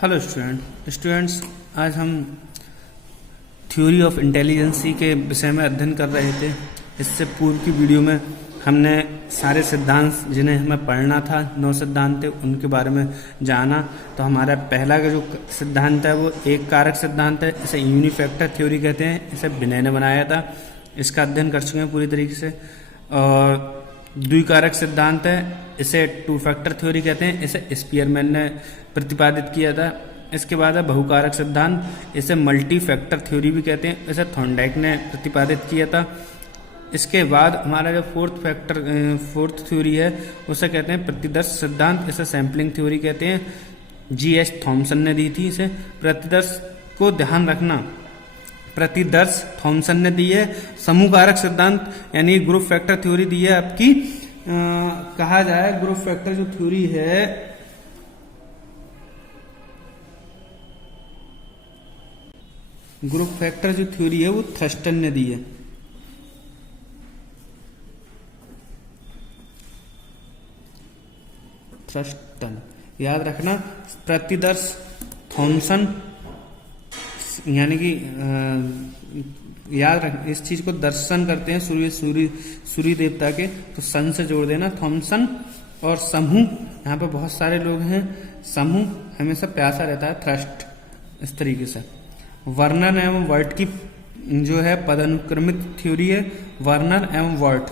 Hello students, आज हम theory of intelligence के विषय में अध्ययन कर रहे थे। इससे पूर्व की वीडियो में हमने सारे सिद्धांत जिन्हें हमें पढ़ना था, 9 सिद्धांत थे, उनके बारे में जाना। तो हमारा पहला का जो सिद्धांत है वो एक कारक सिद्धांत है। इसे यूनिफैक्टर थ्योरी कहते हैं। इसे विनय ने बनाया था। इसका अध्ययन कर चुके हैं पूरी तरीके से। और द्विकारक सिद्धांत है, इसे टू फैक्टर थ्योरी कहते हैं। इसे स्पीयरमैन ने प्रतिपादित किया था। इसके बाद है बहुकारक सिद्धांत, इसे मल्टी फैक्टर थ्योरी भी कहते हैं। इसे थॉर्नडाइक ने प्रतिपादित किया था। इसके बाद हमारा जो फोर्थ थ्योरी है उसे कहते हैं प्रतिदर्श सिद्धांत। इसे सैम्पलिंग थ्योरी कहते हैं। G.H. थॉमसन ने दी थी इसे। प्रतिदर्श को ध्यान रखना, प्रतिदर्श थॉमसन ने दी है। समूह कारक सिद्धांत यानी ग्रुप फैक्टर थ्योरी दी है आपकी। कहा जाए ग्रुप फैक्टर जो थ्योरी है, ग्रुप फैक्टर जो थ्योरी है वो थ्रस्टन ने दी है। थ्रस्टन याद रखना। प्रतिदर्श थॉमसन यानी कि याद रख, इस चीज को दर्शन करते हैं सूर्य देवता के, तो सन से जोड़ देना। थॉमसन और समूह, यहाँ पे बहुत सारे लोग हैं। समूह हमेशा प्यासा रहता है, थ्रस्ट, इस तरीके से। वर्नर एवं वर्ट की जो है पदानुक्रमित थ्योरी है। वर्नर एवं वर्ट,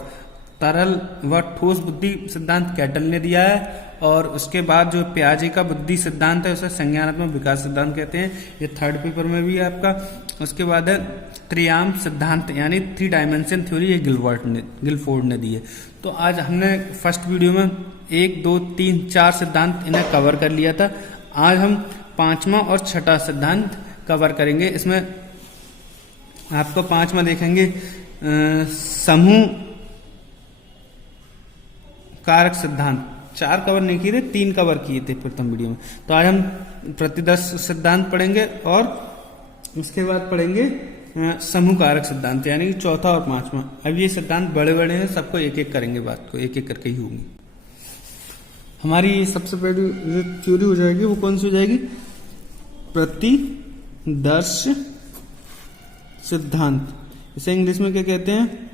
तरल व ठोस बुद्धि सिद्धांत कैटल ने दिया है। और उसके बाद जो पियाजे का बुद्धि सिद्धांत है उसे संज्ञानात्मक विकास सिद्धांत कहते हैं। ये थर्ड पेपर में भी है आपका। उसके बाद है त्रियाम सिद्धांत यानी 3 डायमेंशन थ्योरी, ये गिलफोर्ड ने दी है। तो आज हमने फर्स्ट वीडियो में 1, 2, 3, 4 सिद्धांत इन्हें कवर कर लिया था। आज हम 5वां और 6वां सिद्धांत कवर करेंगे। इसमें आपको 5वां देखेंगे समूह कारक सिद्धांत। 4 कवर नहीं किए थे, 3 कवर किए थे प्रथम वीडियो में। तो आज हम प्रतिदर्श सिद्धांत पढ़ेंगे और उसके बाद पढ़ेंगे समूह कारक सिद्धांत यानी 4था और 5वां। अब ये सिद्धांत बड़े बड़े हैं, सबको एक एक करेंगे, बात को एक एक करके ही होगी। हमारी सबसे पहली जो थ्योरी हो जाएगी वो कौन सी हो जाएगी? प्रतिदर्श सिद्धांत। इसे इंग्लिश में क्या कहते हैं?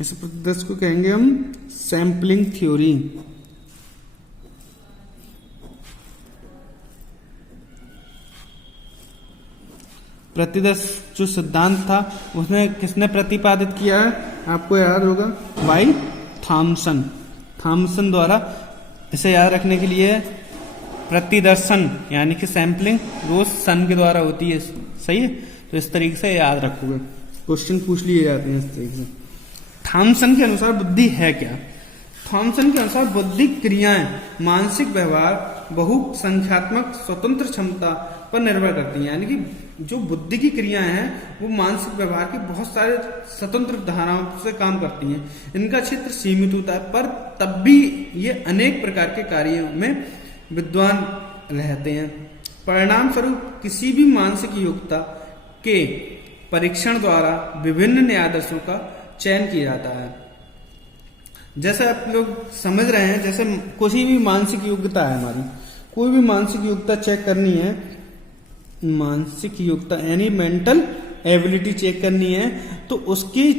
इसे प्रतिदर्श को कहेंगे हम सैम्पलिंग थ्योरी। प्रतिदर्श जो सिद्धांत था उसमें किसने प्रतिपादित किया है? आपको याद होगा, वाई थॉमसन द्वारा। इसे याद रखने के लिए प्रतिदर्शन यानी कि सैम्पलिंग रोज सन के द्वारा होती है, सही है। तो इस तरीके से याद रखोगे, क्वेश्चन पूछ लिए जाते हैं इस तरीके से। थॉमसन के अनुसार बुद्धि है क्या? थॉमसन के अनुसार बौद्धिक क्रियाएं मानसिक व्यवहार बहुसंख्यात्मक स्वतंत्र क्षमता पर निर्भर करती हैं। यानी कि जो बुद्धि की क्रियाएं हैं वो मानसिक व्यवहार के बहुत सारे स्वतंत्र धाराओं से काम करती हैं। इनका क्षेत्र सीमित होता है, पर तब भी ये अनेक प्रकार के कार्यों में विद्वान रहते हैं। परिणाम स्वरूप किसी भी मानसिक योग्यता के परीक्षण द्वारा विभिन्न न्यायादर्शों का चयन किया जाता है। जैसे आप लोग समझ रहे हैं, जैसे कोई भी मानसिक योग्यता है हमारी, कोई भी मानसिक योग्यता चेक करनी है, मानसिक योग्यता यानी मेंटल एबिलिटी चेक करनी है, तो उसकी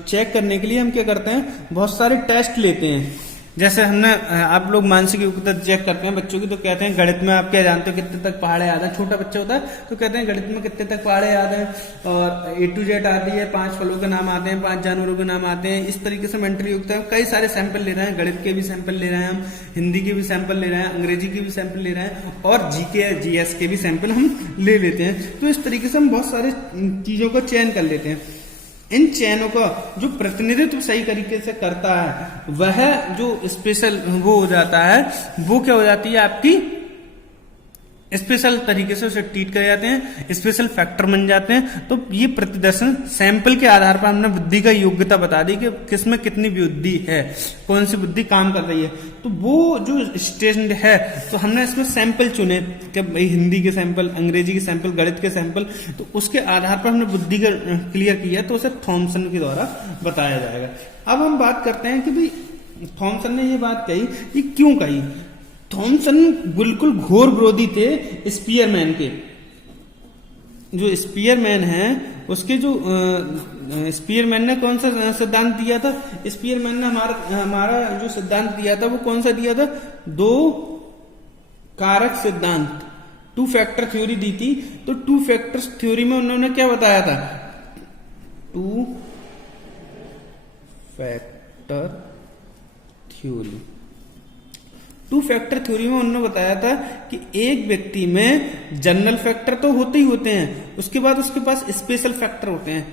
चेक करने के लिए हम क्या करते हैं? बहुत सारे टेस्ट लेते हैं। जैसे हमने आप लोग मानसिक योग्यता चेक करते हैं बच्चों की, तो कहते हैं गणित में आप क्या जानते हो, कितने तक पहाड़े याद है? छोटा बच्चा होता है तो कहते हैं गणित में कितने तक पहाड़े याद है, और A to Z आती है, 5 फलों के नाम आते हैं, 5 जानवरों के नाम आते हैं। इस तरीके से मेंटल योग्यता कई सारे सैंपल ले रहे हैं। गणित के भी सैंपल ले रहे हैं हम, हिंदी के भी सैंपल ले रहे हैं, अंग्रेजी के भी सैंपल ले रहे हैं, और GK GS के भी सैंपल हम ले लेते हैं। तो इस तरीके से हम बहुत सारे चीजों का चयन कर लेते हैं। इन चयनों का जो प्रतिनिधित्व सही तरीके से करता है वह जो स्पेशल वो हो जाता है, वो क्या हो जाती है आपकी? स्पेशल तरीके से उसे ट्रीट करे जाते हैं, स्पेशल फैक्टर बन जाते हैं। तो ये प्रतिदर्शन सैंपल के आधार पर हमने बुद्धि का योग्यता बता दी कि किसमें कितनी बुद्धि है, कौन सी बुद्धि काम कर रही है। तो वो जो स्टेशन है, तो हमने इसमें सैंपल चुने कि भाई हिंदी के सैंपल, अंग्रेजी के सैंपल, गणित के सैंपल, तो उसके आधार पर हमने बुद्धि का क्लियर किया, तो उसे थॉमसन के द्वारा बताया जाएगा। अब हम बात करते हैं कि भाई थॉमसन ने ये बात कही, ये क्यों कही? थॉमसन बिल्कुल घोर विरोधी थे स्पीयरमैन के। जो स्पीयरमैन है उसके जो स्पीयरमैन ने कौन सा सिद्धांत दिया था? स्पीयरमैन ने हमारा जो सिद्धांत दिया था वो कौन सा दिया था? दो कारक सिद्धांत, टू फैक्टर थ्योरी दी थी। तो टू फैक्टर थ्योरी में उन्होंने क्या बताया था? Two factor theory, two factor theory में उन्होंने बताया था कि एक व्यक्ति में जनरल फैक्टर तो होते ही होते हैं, उसके बाद उसके पास स्पेशल फैक्टर होते हैं।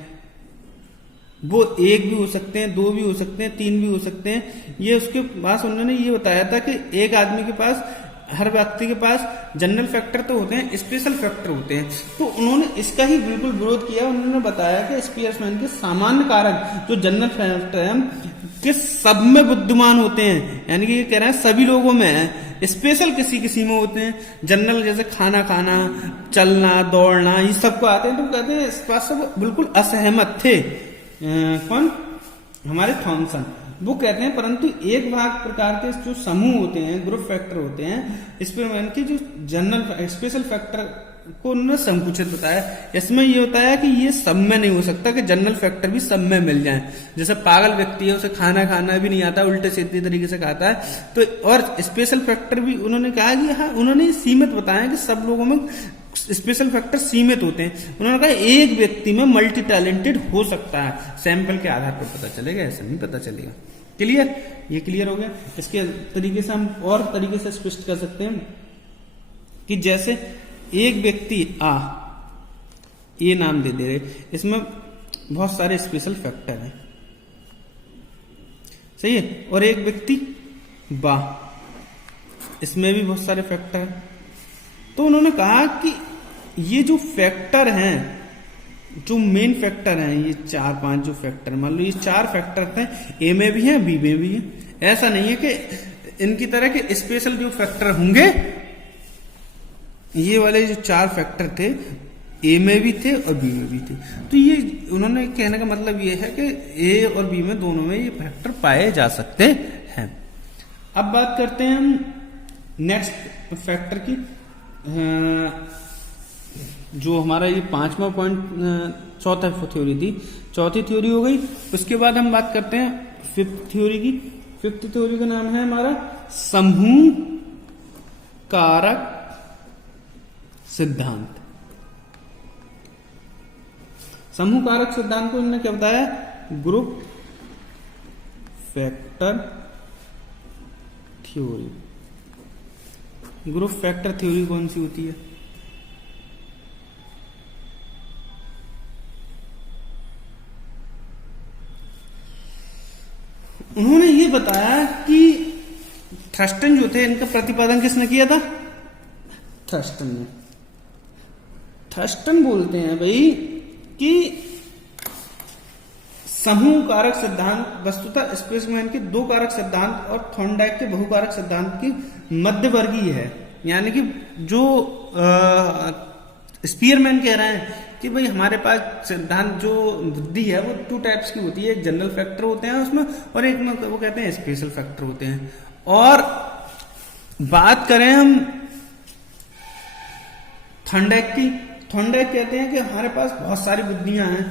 वो एक भी हो सकते हैं, दो भी हो सकते हैं, तीन भी हो सकते हैं। ये उसके पास उन्होंने ये बताया था कि एक आदमी के पास, हर व्यक्ति के पास जनरल फैक्टर तो होते हैं, स्पेशल फैक्टर होते हैं। तो उन्होंने इसका ही बिल्कुल विरोध किया। उन्होंने बताया कि स्पीयरमैन के सामान्य कारक जो जनरल फैक्टर हैं कि सब में बुद्धिमान होते हैं, यानी कि ये कह रहे हैं सभी लोगों में है, स्पेशल किसी किसी में होते हैं। जनरल जैसे खाना खाना, चलना, दौड़ना, ये सबको आते हैं। तो कहते हैं इस बात से वो बिल्कुल असहमत थे। कौन? हमारे थॉमसन। वो कहते हैं परंतु एक भाग प्रकार के जो समूह होते हैं, ग्रुप फैक्टर होते हैं, स्पीयरमैन के जो जनरल स्पेशल फैक्टर को उन्होंने संकुचित बताया। इसमें ये होता है कि ये सब में नहीं हो सकता कि जनरल फैक्टर भी सब में मिल जाए। जैसे पागल व्यक्ति है, उसे खाना खाना भी नहीं आता, उल्टे सीधे तरीके से खाता है। तो और स्पेशल फैक्टर भी उन्होंने कहा कि हाँ, उन्होंने सीमित बताया कि सब लोगों में स्पेशल फैक्टर सीमित होते हैं। उन्होंने कहा एक व्यक्ति में मल्टी टैलेंटेड हो सकता है, सैंपल के आधार पर पता चलेगा, ऐसा नहीं पता चलेगा। क्लियर? ये क्लियर हो गया। इसके तरीके से हम और तरीके से स्पष्ट कर सकते हैं कि जैसे एक व्यक्ति आ, ये नाम दे रहे, इसमें बहुत सारे स्पेशल फैक्टर हैं, सही है। और एक व्यक्ति बा, इसमें भी बहुत सारे फैक्टर हैं। तो उन्होंने कहा कि ये जो फैक्टर हैं, जो मेन फैक्टर हैं, ये 4-5 जो फैक्टर, मान लो ये 4 फैक्टर हैं, ए में भी हैं, बी में भी हैं। ऐसा नहीं है कि इनकी तरह के स्पेशल जो फैक्टर होंगे, ये वाले जो 4 फैक्टर थे, ए में भी थे और बी में भी थे। तो ये उन्होंने कहने का मतलब ये है कि ए और बी में दोनों में ये फैक्टर पाए जा सकते हैं। अब बात करते हैं हम नेक्स्ट फैक्टर की। जो हमारा ये 5वां पॉइंट, चौथा थ्योरी थी, चौथी थ्योरी हो गई। उसके बाद हम बात करते हैं 5th थ्योरी की। 5th थ्योरी का नाम है हमारा समूह कारक सिद्धांत। समूह कारक सिद्धांत को इन्होंने क्या बताया? Group factor theory. Group factor theory कौन सी होती है? उन्होंने ये बताया कि थर्स्टन जो थे, इनका प्रतिपादन किसने किया था? थर्स्टन ने। थर्स्टन बोलते हैं भाई कि समूह कारक सिद्धांत वस्तुतः स्पीयरमैन के 2 कारक सिद्धांत और थॉर्नडाइक के बहुकारक सिद्धांत की मध्यवर्गीय है। यानी कि जो स्पीयरमैन कह रहे हैं कि भाई हमारे पास सिद्धांत जो बुद्धि है वो 2 टाइप्स की होती है, एक जनरल फैक्टर होते हैं उसमें, और एक में वो कहते हैं स्पेशल फैक्टर होते हैं। और बात करें हम थॉर्नडाइक की, थॉर्नडाइक कहते हैं कि हमारे पास बहुत सारी बुद्धियां हैं,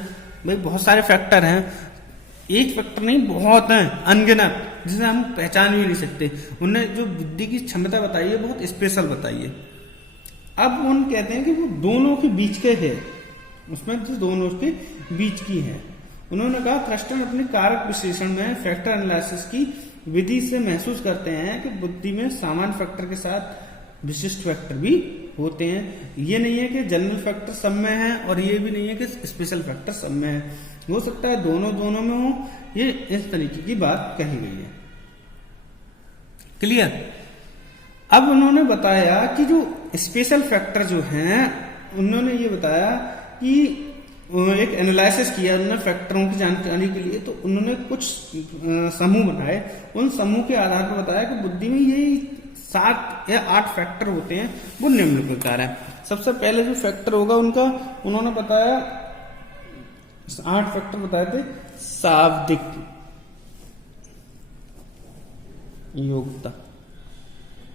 भाई बहुत सारे फैक्टर हैं, एक फैक्टर नहीं बहुत हैं, अनगिनत, जिसे हम पहचान भी नहीं सकते। उन्होंने जो बुद्धि की क्षमता बताई है बहुत स्पेशल बताई है। अब उन कहते हैं कि वो दोनों के बीच के है, उसमें जो दोनों के बीच की है। उन्होंने कहा थर्स्टन अपने कारक विश्लेषण में फैक्टर एनालिसिस की विधि से महसूस करते हैं कि बुद्धि में सामान्य फैक्टर के साथ विशिष्ट फैक्टर भी होते हैं। ये नहीं है कि जनरल फैक्टर सब में है और ये भी नहीं है कि स्पेशल फैक्टर सब में है, हो सकता है दोनों में हो। ये इस तरीके की बात कही गई है। क्लियर? अब उन्होंने बताया कि जो स्पेशल फैक्टर जो हैं, उन्होंने ये बताया कि एक एनालिसिस किया उन्होंने फैक्टरों की जानकारी के लिए, तो उन्होंने कुछ समूह बनाए। उन समूह के आधार पर बताया कि बुद्धि में यही 7 या 8 फैक्टर होते हैं, वो निम्न प्रकार है। सबसे पहले जो फैक्टर होगा उनका उन्होंने बताया 8 फैक्टर बताए थे। शाब्दिक योग्यता,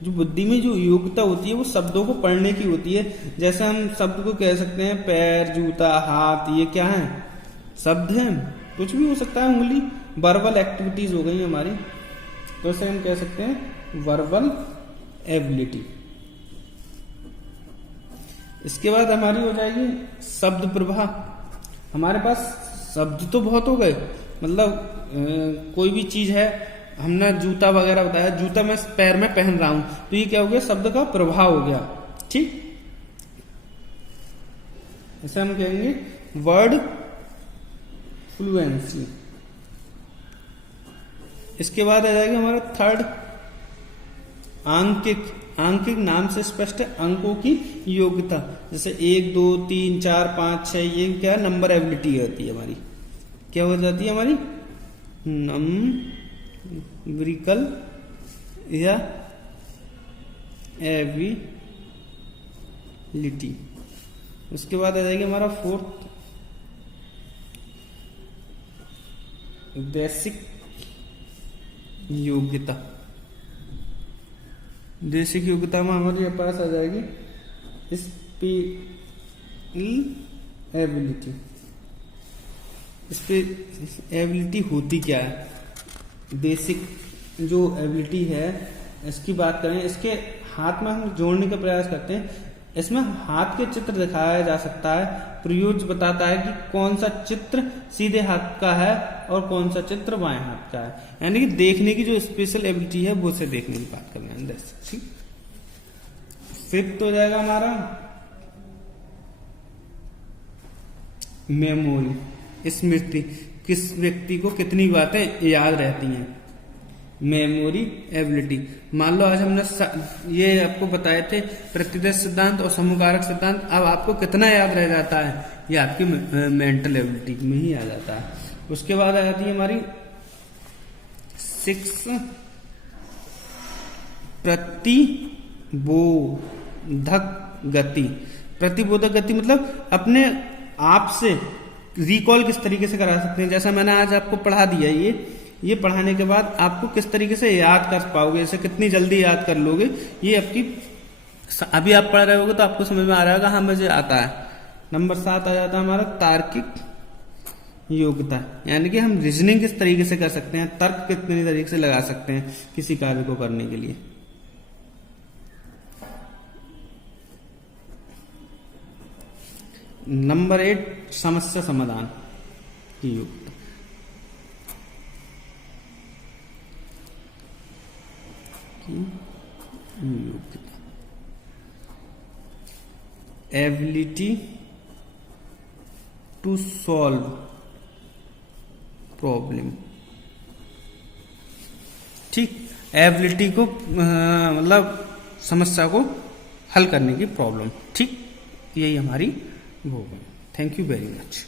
जो बुद्धि में जो योग्यता होती है वो शब्दों को पढ़ने की होती है। जैसे हम शब्द को कह सकते हैं पैर, जूता, हाथ, ये क्या है? शब्द हैं। कुछ भी हो सकता है, उंगली, वर्बल एक्टिविटीज हो गई हमारी, तो इसे हम कह सकते हैं वर्बल एबिलिटी। इसके बाद हमारी हो जाएगी शब्द प्रवाह। हमारे पास शब्द तो बहुत हो गए, मतलब कोई भी चीज है, हमने जूता वगैरह बताया, जूता मैं पैर में पहन रहा हूं, तो ये क्या हो गया? शब्द का प्रभाव हो गया। ठीक, ऐसे हम कहेंगे वर्ड फ्लुएंसी। इसके बाद आ जाएगा हमारा थर्ड आंकिक। आंकिक नाम से स्पष्ट है, अंकों की योग्यता। जैसे 1, 2, 3, 4, 5, 6, ये क्या नंबर एबिलिटी होती है हमारी। क्या हो जाती है हमारी? नंबरिकल या एबिलिटी। उसके बाद आ जाएगा हमारा फोर्थ बेसिक योग्यता। बेसिक योग्यता में हमारे पास आ जाएगी एबिलिटी। इस पे एबिलिटी होती क्या है? बेसिक जो एबिलिटी है, इसकी बात करें, इसके हाथ में हम जोड़ने का प्रयास करते हैं। इसमें हाथ के चित्र दिखाया जा सकता है। प्रयोग बताता है कि कौन सा चित्र सीधे हाथ का है और कौन सा चित्र बाएं हाथ का है, यानी कि देखने की जो स्पेशल एबिलिटी है वो से देखने की बात करना है। फिफ्थ हो जाएगा हमारा मेमोरी, स्मृति। किस व्यक्ति को कितनी बातें याद रहती हैं? Memory ability. मान लो आज हमने ये आपको बताए थे प्रतिदेश सिद्धांत और समूहकारक सिद्धांत, अब आपको कितना याद रह जाता है? ये आपकी मेंटल एबिलिटी में ही आ जाता है। उसके बाद आ जाती है हमारी 6 प्रतिबोधक गति। प्रतिबोधक गति मतलब अपने आप से रिकॉल किस तरीके से करा सकते हैं। जैसा मैंने आज आपको पढ़ा दिया, ये पढ़ाने के बाद आपको किस तरीके से याद कर पाओगे, इसे कितनी जल्दी याद कर लोगे, ये आपकी अभी आप पढ़ रहे होगे तो आपको समझ में आ रहा होगा, हाँ मुझे आता है। नंबर 7 आ जाता है हमारा तार्किक योग्यता, यानी कि हम रीजनिंग किस तरीके से कर सकते हैं, तर्क कितने तरीके से लगा सकते हैं किसी कार्य को करने के लिए। नंबर 8 समस्या समाधान की योग्यता। Ability to solve problem. ठीक, एबिलिटी को मतलब समस्या को हल करने की प्रॉब्लम। ठीक, यही हमारी वो है। Thank you very much.